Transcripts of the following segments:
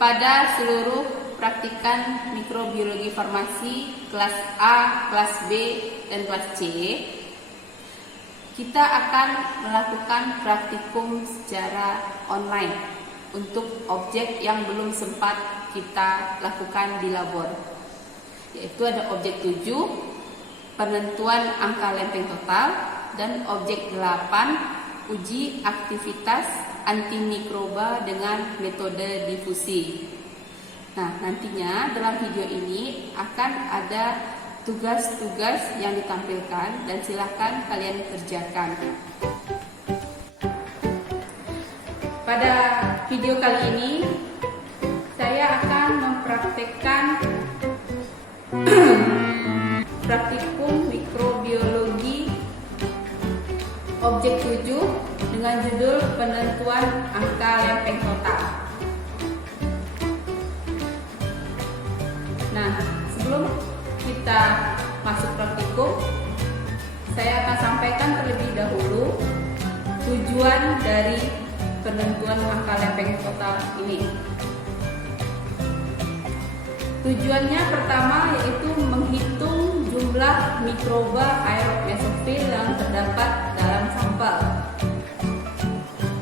Kepada seluruh praktikan mikrobiologi farmasi kelas A, kelas B, dan kelas C, kita akan melakukan praktikum secara online untuk objek yang belum sempat kita lakukan di labor, yaitu ada objek 7, penentuan angka lempeng total, dan objek 8, uji aktivitas antimikroba dengan metode difusi. Nah, nantinya dalam video ini akan ada tugas-tugas yang ditampilkan dan silakan kalian kerjakan. Pada video kali ini saya akan mempraktekkan praktikum mikrobiologi objek 7 dengan judul penentuan angka lempeng total. Nah, sebelum kita masuk praktikum, saya akan sampaikan terlebih dahulu tujuan dari penentuan angka lempeng total ini. Tujuannya pertama yaitu menghitung jumlah mikroba aeromesofil yang terdapat dalam sampel.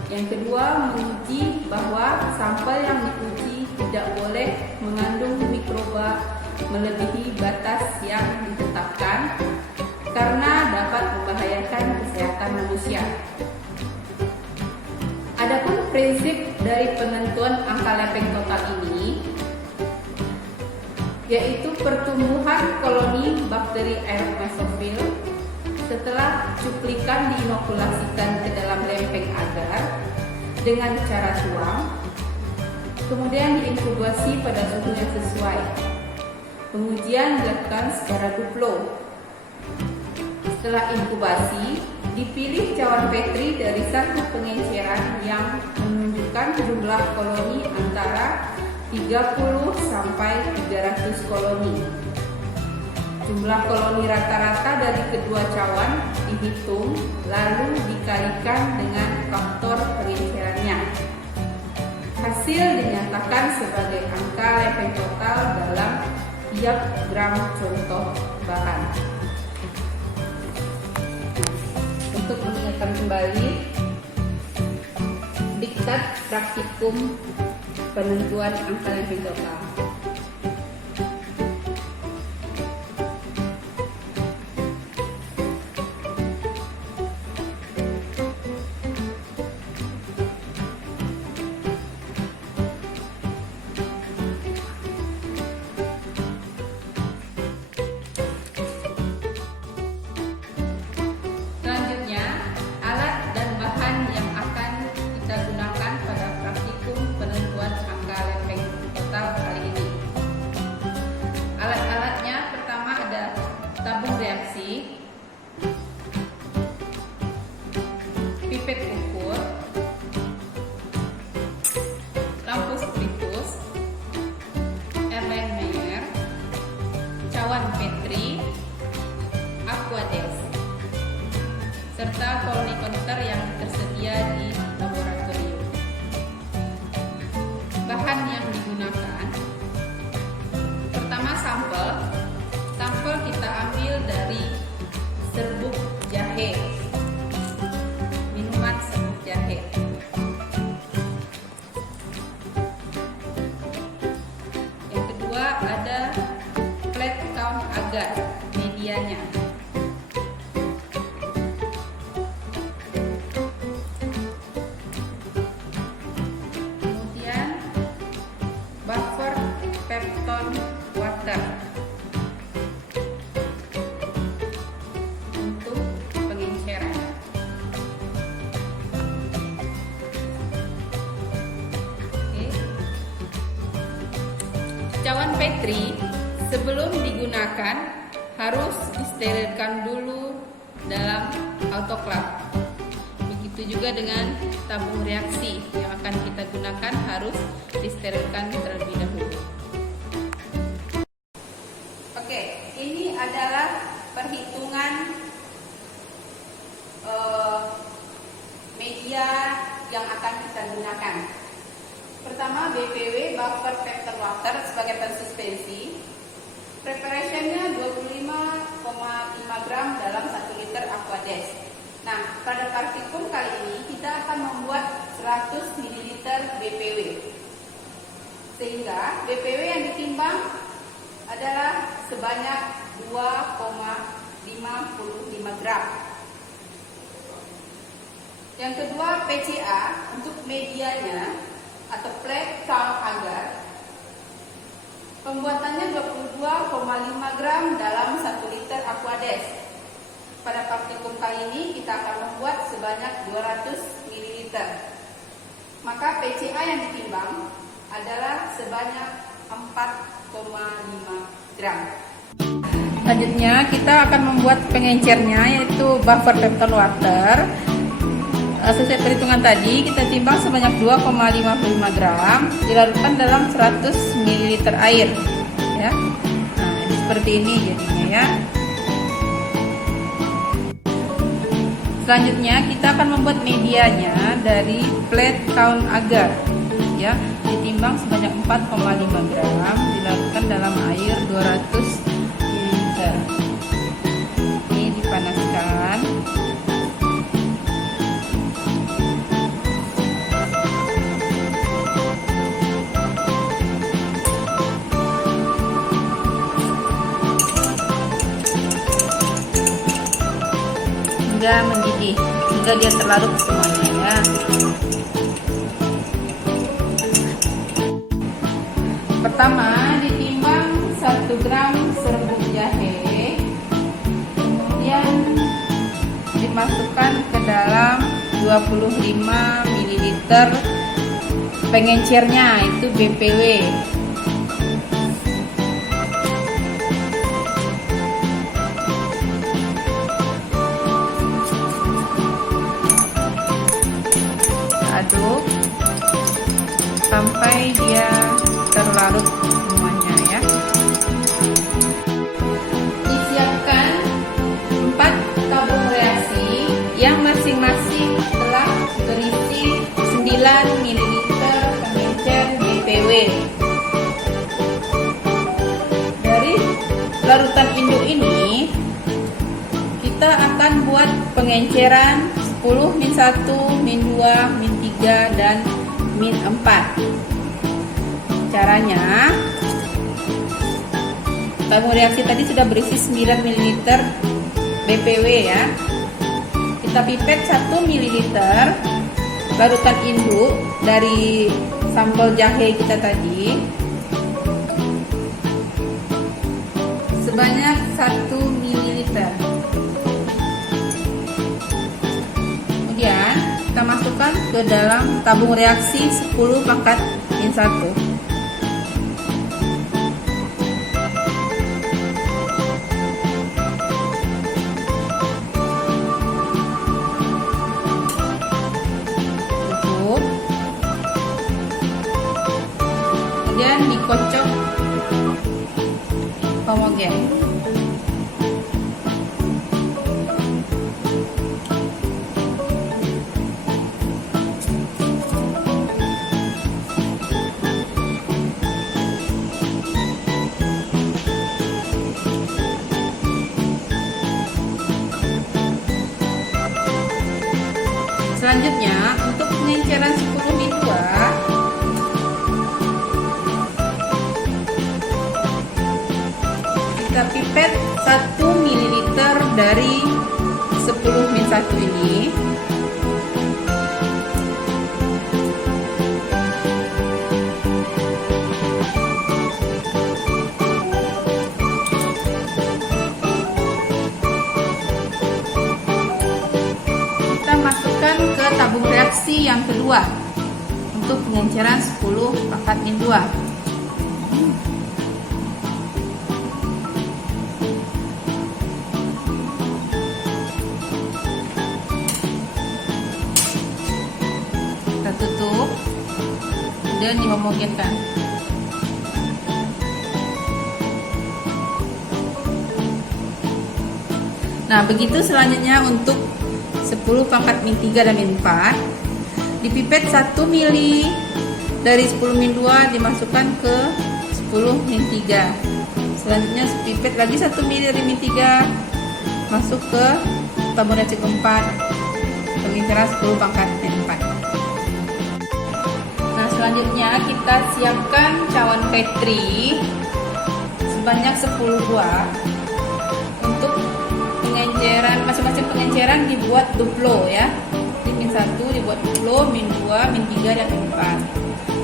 Yang kedua, menguji bahwa sampel yang diuji tidak boleh mengandung mikroba melebihi batas yang ditetapkan karena dapat membahayakan kesehatan manusia. Adapun prinsip dari penentuan angka lempeng total ini yaitu pertumbuhan koloni bakteri aeromesofil setelah cuplikan diinokulasikan ke dalam lempeng agar dengan cara tuang, kemudian diinkubasi pada suhu yang sesuai. Pengujian dilakukan secara duplo. Setelah inkubasi, dipilih cawan Petri dari satu pengenceran yang menunjukkan jumlah koloni antara 30 sampai 300 koloni. Jumlah koloni rata-rata dari kedua cawan dihitung lalu dikalikan dengan faktor pengencerannya. Hasil dinyatakan sebagai angka lempeng total dalam tiap gram contoh bahan. Untuk mengingatkan kembali diktat praktikum penentuan angka lempeng total. Selanjutnya, alat dan bahan yang akan kita gunakan pada praktikum penentuan angka lempeng total kali ini. Alat-alatnya pertama ada tabung reaksi, pipet ukur, lampu spiritus, Erlenmeyer, cawan Petri, Aquades, serta koloni counter yang tersedia di laboratorium. Bahan yang digunakan, pertama sampel. Sampel kita ambil dari serbuk jahe, minuman serbuk jahe. Yang kedua ada flat count agar medianya. Kemudian buffer pepton water untuk pengenceran. Oke. Cawan Petri sebelum digunakan harus disterilkan dulu dalam autoclave. Begitu juga dengan tabung reaksi yang akan kita gunakan harus disterilkan terlebih dahulu. Oke, ini adalah perhitungan media yang akan kita gunakan. Pertama, BPW buffer factor water sebagai konsistensi. Preparationnya 25,5 gram dalam 1 liter Aquades. Nah, pada praktikum kali ini kita akan membuat 100 ml BPW. Sehingga BPW yang ditimbang adalah sebanyak 2,55 gram. Yang kedua, PCA untuk medianya atau plate count agar. Pembuatannya 22,5 gram dalam 1 liter Aquades. Pada praktikum kali ini kita akan membuat sebanyak 200 ml. Maka PCA yang ditimbang adalah sebanyak 4,5 gram. Selanjutnya kita akan membuat pengencernya, yaitu buffer factor water. Sesuai perhitungan tadi kita timbang sebanyak 2,55 gram, dilarutkan dalam 100 ml air ya. Nah, ini seperti ini jadinya ya. Selanjutnya kita akan membuat medianya dari plate count agar ya, ditimbang sebanyak 4,5 gram, dilarutkan dalam air 200 ml. Ini dipanaskan. Hingga mendidih, hingga dia terlarut semuanya ya. Pertama ditimbang 1 gram serbuk jahe, kemudian dimasukkan ke dalam 25 ml pengencernya, itu BPW. Aduk sampai dia terlarut semuanya ya. Disiapkan 4 tabung reaksi yang masing-masing telah berisi 9 ml pengencer BPW. Dari larutan induk ini kita akan buat pengenceran 10, min 1, min 2, min 3, dan min 4. Caranya, tabung reaksi tadi sudah berisi 9 ml BPW ya. Kita pipet 1 ml larutan induk dari sampel jahe kita tadi sebanyak 1 ml. Kemudian kita masukkan ke dalam tabung reaksi 10 pangkat min 1. Tutup. Kemudian dikocok homogen. Selanjutnya untuk pengenceran 10 min 2, kita pipet 1 ml dari 10 min 1 ini. Masukkan ke tabung reaksi yang kedua untuk pengenceran 10 pangkat min 2. Kita tutup, kemudian dihomogenkan. Nah, begitu selanjutnya untuk 10 pangkat min 3 dan min 4. Dipipet 1 ml dari 10-2 dimasukkan ke 10-3. Selanjutnya pipet lagi 1 mili dari min 3 masuk ke tabur racik 4, penginceran 10 pangkat min 4. Nah, selanjutnya kita siapkan cawan Petri sebanyak 10 buah. Untuk pengenceran, masing-masing pengenceran dibuat duplo ya. Di min 1 dibuat duplo, min 2, min 3 dan min 4.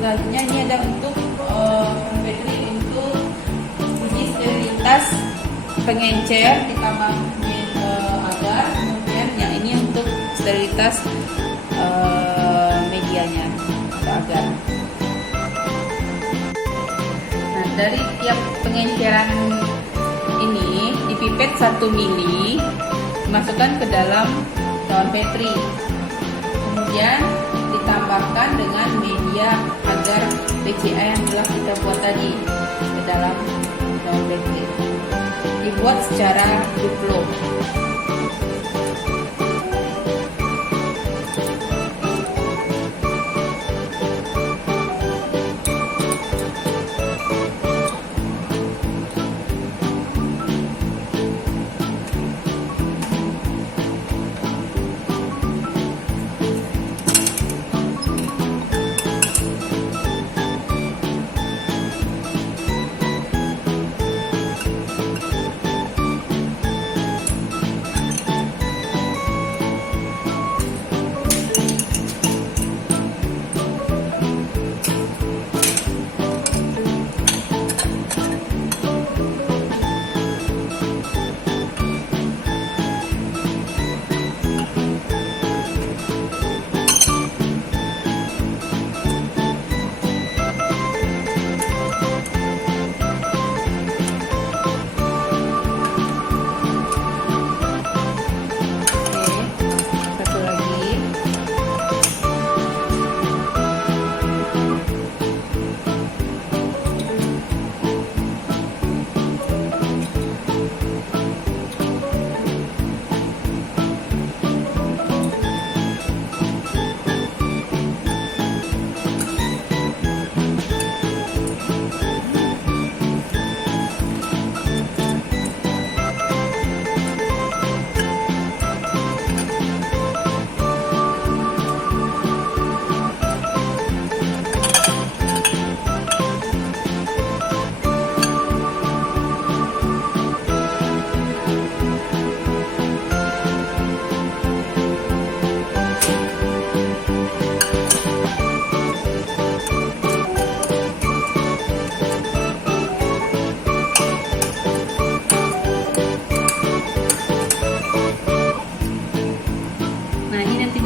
Selanjutnya ini ada untuk Petri untuk uji sterilitas pengencer ditambah agar, kemudian yang ini untuk sterilitas medianya atau agar. Nah, dari tiap pengenceran ini dipipet 1 mili, dimasukkan ke dalam cawan Petri, kemudian ditambahkan dengan media agar PCA yang telah kita buat tadi ke dalam cawan Petri. Dibuat secara duplo.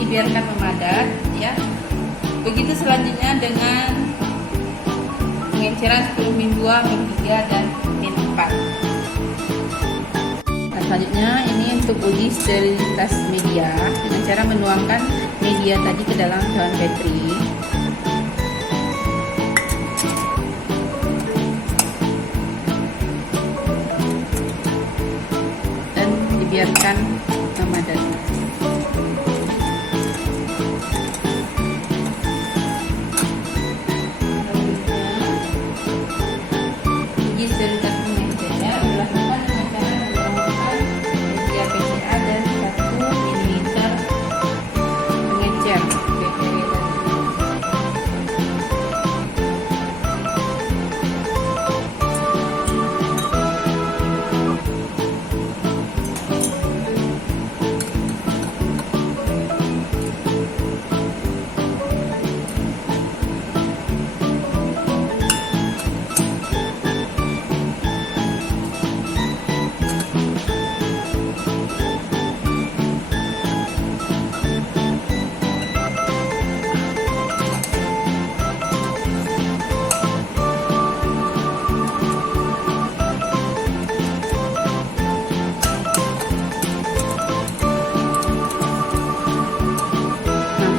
Biarkan memadat ya. Begitu selanjutnya dengan pengenceran 10 min 2, min 3 dan min 4. Nah, selanjutnya ini untuk uji sterilitas media dengan cara menuangkan media tadi ke dalam cawan Petri. Dan dibiarkan memadat. Sterilitas pengencernya dilakukan dengan cara menggunakan media PCA dan 1 ml pengencer BPW tadi.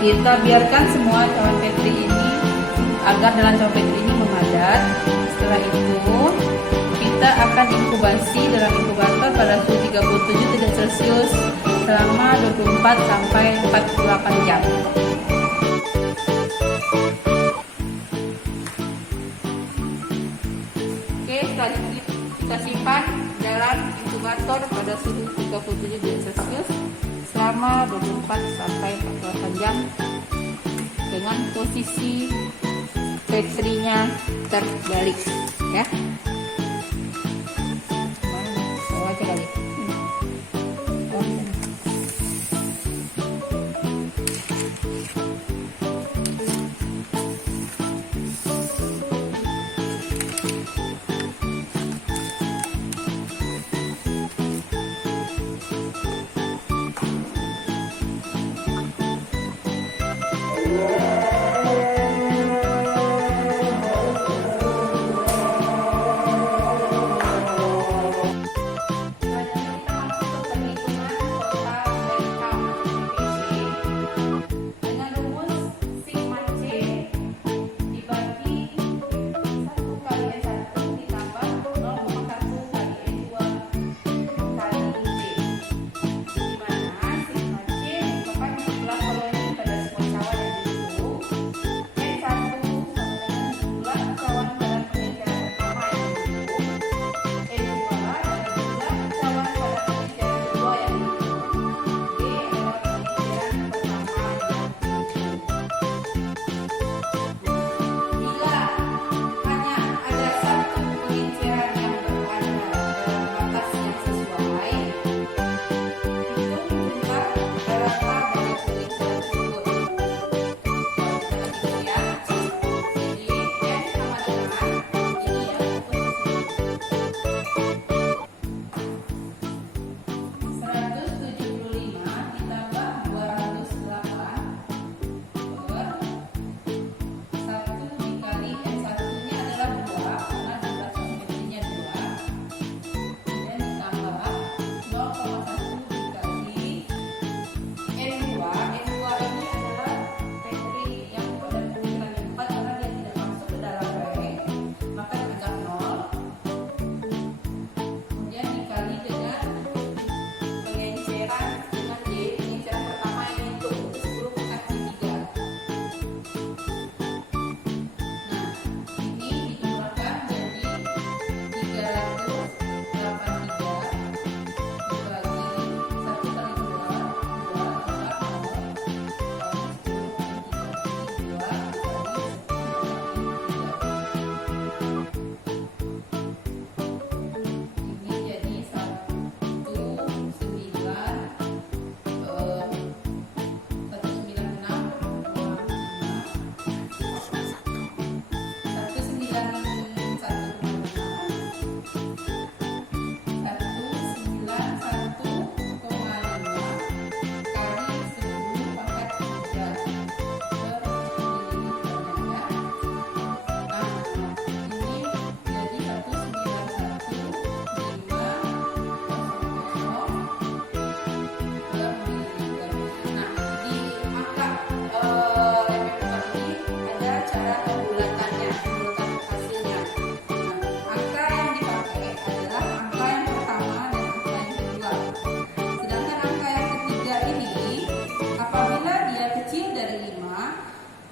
Kita biarkan semua cawan Petri ini agar dalam cawan Petri ini memadat. Setelah itu kita akan inkubasi dalam inkubator pada suhu 37 derajat Celcius selama 24 sampai 48 jam. kita simpan dalam inkubator pada suhu 37 derajat Celcius selama 24 sampai 48 jam dengan posisi baterinya terbalik ya. Bawa aja kali.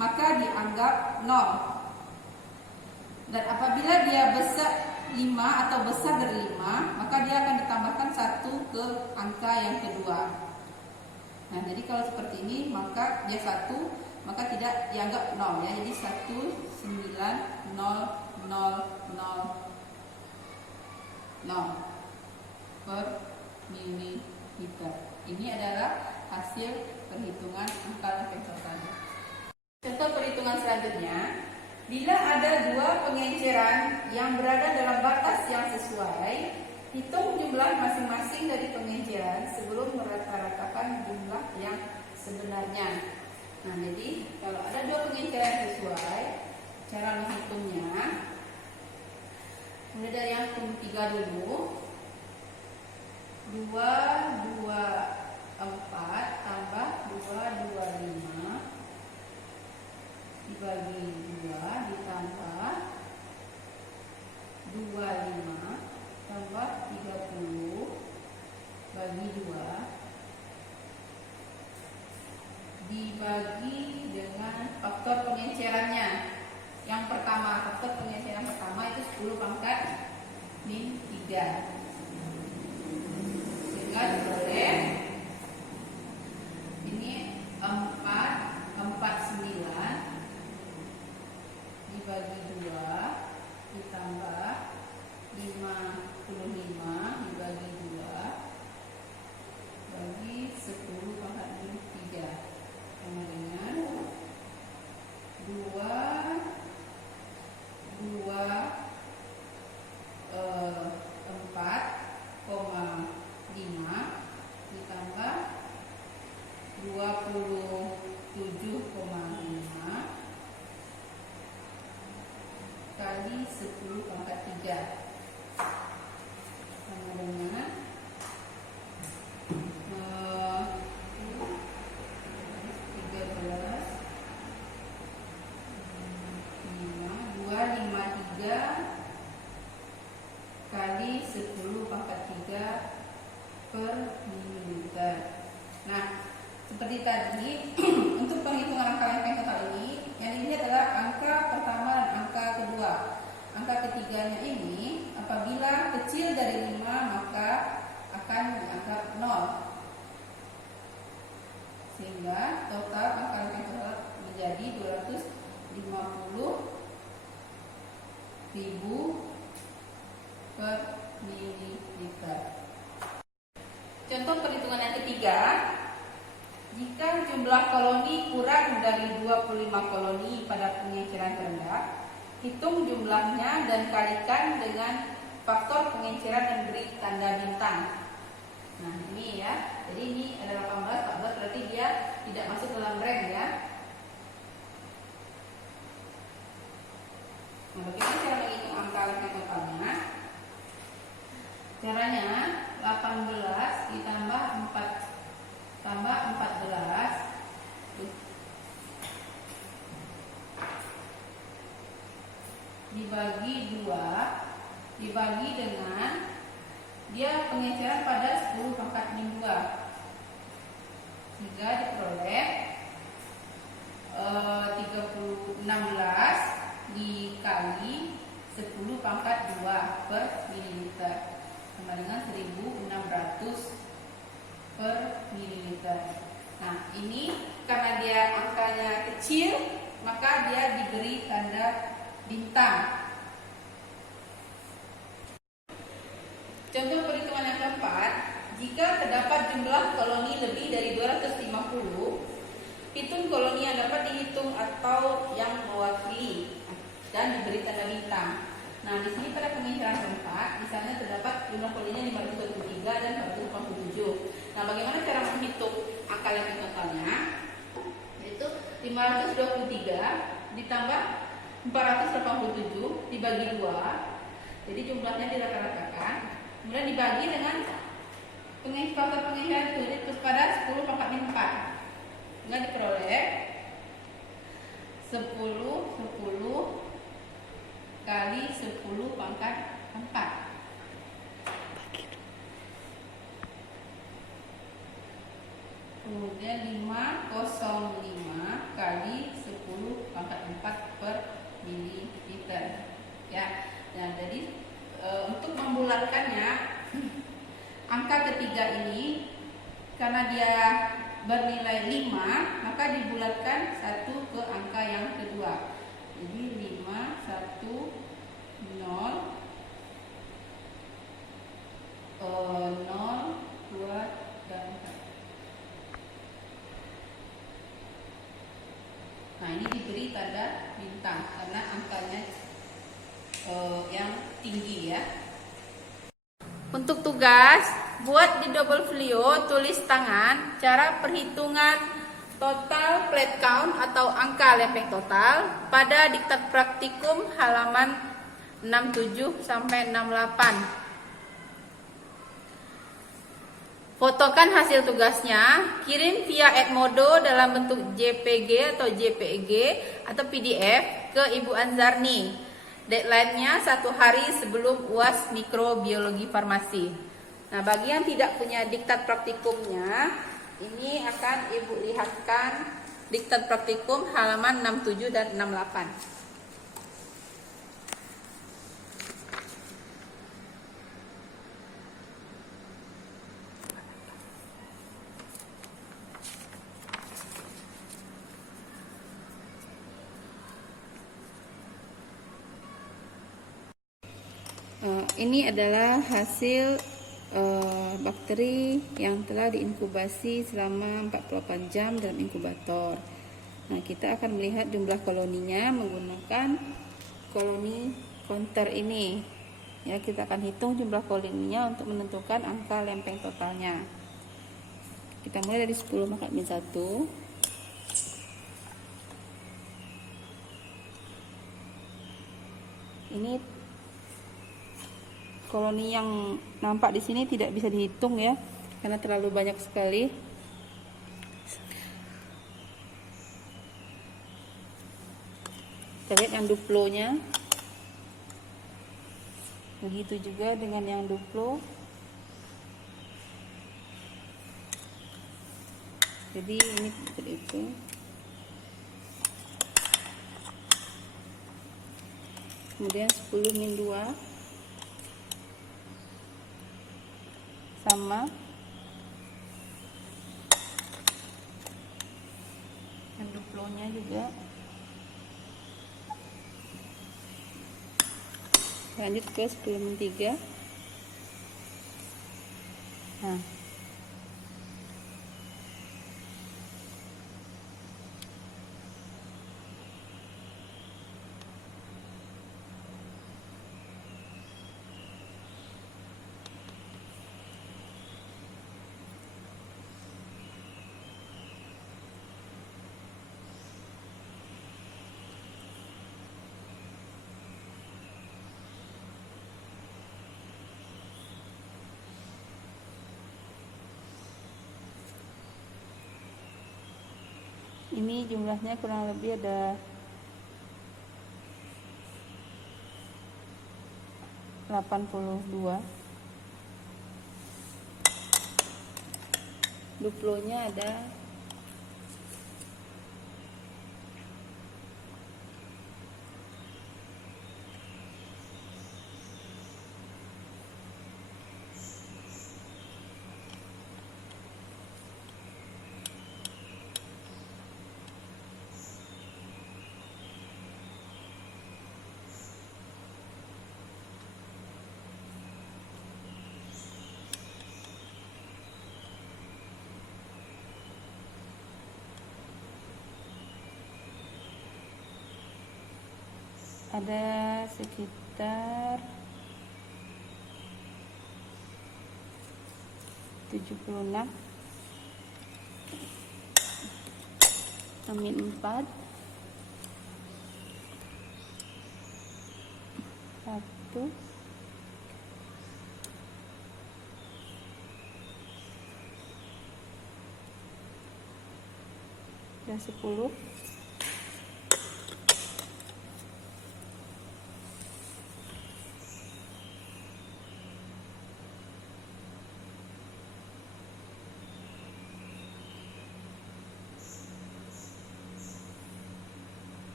maka dianggap 0. Dan apabila dia besar 5 atau besar dari 5, maka dia akan ditambahkan 1 ke angka yang kedua. Nah, jadi kalau seperti ini, maka dia 1, maka tidak dianggap 0 ya. Jadi 19000 per mililiter. Ini adalah hasil perhitungan angka pencocokan. Contoh perhitungan selanjutnya, bila ada dua pengenceran yang berada dalam batas yang sesuai, hitung jumlah masing-masing dari pengenceran sebelum merata-ratakan jumlah yang sebenarnya. Nah, jadi kalau ada dua pengenceran sesuai, cara menghitungnya mulai dari yang 3 dulu. 2, 2, 4 tambah 2, 2, 5 dibagi 2 ditambah 25 tambah 30 bagi 2 dibagi dengan faktor pengencerannya. Yang pertama, faktor pengenceran pertama itu 10 pangkat 0, sehingga total angka lempeng total menjadi 250.000 per mililiter. Contoh perhitungan yang ketiga, jika jumlah koloni kurang dari 25 koloni pada pengenceran terendah, hitung jumlahnya dan kalikan dengan faktor pengenceran dan beri tanda bintang. Nah ini ya, jadi ini ada 18, 14 berarti dia tidak masuk dalam rank ya. Nah bagaimana cara menghitung angka lempeng totalnya? Caranya 18 ditambah 4 tambah 14 dibagi 2 dibagi dengan dia pengenceran pada 10 pangkat min 2, sehingga diperoleh 16 dikali 10 pangkat 2 per mililiter sama dengan 1600 per mililiter. Nah ini karena dia angkanya kecil, maka dia diberi tanda bintang. Contoh perhitungan yang keempat, jika terdapat jumlah koloni lebih dari 250, hitung koloni yang dapat dihitung atau yang mewakili dan diberi tanda bintang. Nah, di sini pada pengenceran keempat, misalnya terdapat jumlah koloninya 523 dan 487. Nah, bagaimana cara menghitung angka lempeng totalnya? Yaitu 523 ditambah 487 dibagi 2. Jadi jumlahnya dirata-ratakan. Kemudian dibagi dengan faktor pengenceran itu pada 10 pangkat min 4. Sehingga diperoleh 10 kali 10 pangkat 4. Kemudian 505 kali 10 pangkat 4 per mililiter. Ya. Nah, jadi untuk membulatkannya, angka ketiga ini karena dia bernilai 5, maka dibulatkan 1 ke angka yang kedua. Jadi 5, 1, 0, 0, 2, dan 4. Nah ini diberi tanda bintang karena angkanya yang tinggi ya. Untuk tugas, buat di double folio, tulis tangan cara perhitungan total plate count atau angka lempeng total pada diktat praktikum halaman 67 sampai 68. Fotokan hasil tugasnya, kirim via Edmodo dalam bentuk JPG atau JPEG atau PDF ke Ibu Anzarni. Deadline-nya 1 hari sebelum UAS mikrobiologi farmasi. Nah, bagi yang tidak punya diktat praktikumnya, ini akan Ibu lihatkan diktat praktikum halaman 67 dan 68. Ini adalah hasil bakteri yang telah diinkubasi selama 48 jam dalam inkubator. Nah, kita akan melihat jumlah koloninya menggunakan koloni counter ini. Ya, kita akan hitung jumlah koloninya untuk menentukan angka lempeng totalnya. Kita mulai dari 10 pangkat min 1. Ini koloni yang nampak di sini tidak bisa dihitung ya, karena terlalu banyak sekali. Kita lihat yang duplonya. Begitu juga dengan yang duplo. Jadi ini seperti itu. Kemudian 10 min 2 sama duplonya juga. Lanjut ke suplemen 3. Nah, ini jumlahnya kurang lebih ada 82. Duplonya ada 76 amin 4 1 dan 10.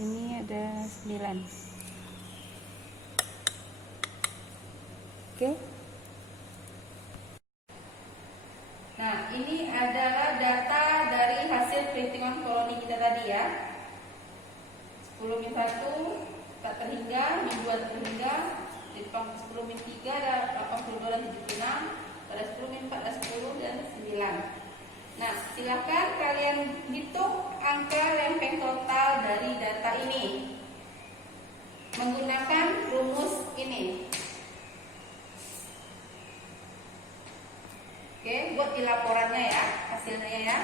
Ini ada 9. Oke. Nah, ini adalah data dari hasil perhitungan koloni kita tadi ya. 10 min 1 tak terhingga, min 2 terhingga, di 10 min 3 ada 82 dan 76, pada 10 min 4 ada 10 dan 9. Nah, silakan kalian hitung angka lempeng total dari data ini menggunakan rumus ini. Oke, buat di laporannya ya, hasilnya ya.